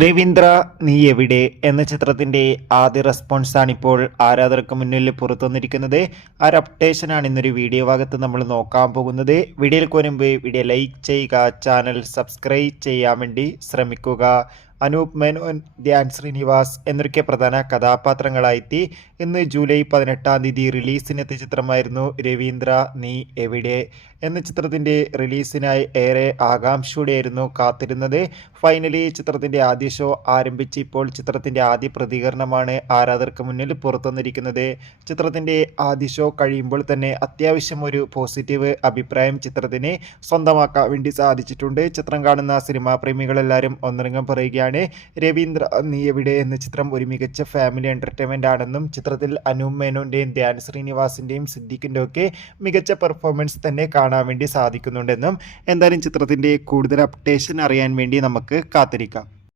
രവീന്ദ്ര നീ എവിടെ എന്ന ചിത്രത്തിന്റെ ആദ്യ റെസ്പോൺസാണ് ഇപ്പോൾ ആരാധകർക്ക് മുന്നിൽ പുറത്തുവന്നിരിക്കുന്നത്. ആ ഒരു അപ്ഡേഷനാണ് ഇന്നൊരു വീഡിയോ ഭാഗത്ത് നമ്മൾ നോക്കാൻ പോകുന്നത്. വീഡിയോയിൽ മുൻപ് വീഡിയോ ലൈക്ക് ചെയ്യുക, ചാനൽ സബ്സ്ക്രൈബ് ചെയ്യാൻ വേണ്ടി ശ്രമിക്കുക. അനൂപ് മേനോൻ, ധ്യാൻ ശ്രീനിവാസ് എന്നൊക്കെ പ്രധാന കഥാപാത്രങ്ങളായെത്തി ഇന്ന് ജൂലൈ 18 റിലീസിനെത്തിയ ചിത്രമായിരുന്നു രവീന്ദ്ര നീ എവിടെ എന്ന ചിത്രത്തിൻ്റെ റിലീസിനായി ഏറെ ആകാംക്ഷയോടെയായിരുന്നു കാത്തിരുന്നത്. ഫൈനലി ചിത്രത്തിൻ്റെ ആദ്യ ഷോ ആരംഭിച്ച് ഇപ്പോൾ ചിത്രത്തിൻ്റെ ആദ്യ പ്രതികരണമാണ് ആരാധകർക്ക് മുന്നിൽ പുറത്തുവന്നിരിക്കുന്നത്. ചിത്രത്തിൻ്റെ ആദ്യ ഷോ കഴിയുമ്പോൾ തന്നെ അത്യാവശ്യം ഒരു പോസിറ്റീവ് അഭിപ്രായം ചിത്രത്തിന് സ്വന്തമാക്കാൻ വേണ്ടി സാധിച്ചിട്ടുണ്ട്. ചിത്രം കാണുന്ന സിനിമാ പ്രേമികളെല്ലാവരും ഒന്നടങ്കം പറയുകയാണ്, രവീന്ദ്ര നീ എവിടെ എന്ന ചിത്രം ഒരു മികച്ച ഫാമിലി എൻ്റർടൈൻമെൻ്റ് ആണെന്നും ചിത്രത്തിൽ അനൂപ് മേനോൻ്റെയും ധ്യാൻ ശ്രീനിവാസിൻ്റെയും സിദ്ദിഖിൻ്റെ ഒക്കെ മികച്ച പെർഫോമൻസ് തന്നെ കാണാൻ വേണ്ടി സാധിക്കുന്നുണ്ടെന്നും എന്തായാലും ചിത്രത്തിൻ്റെ കൂടുതൽ അപ്ഡേഷൻ അറിയാൻ വേണ്ടി നമുക്ക് കാത്തിരിക്കാം.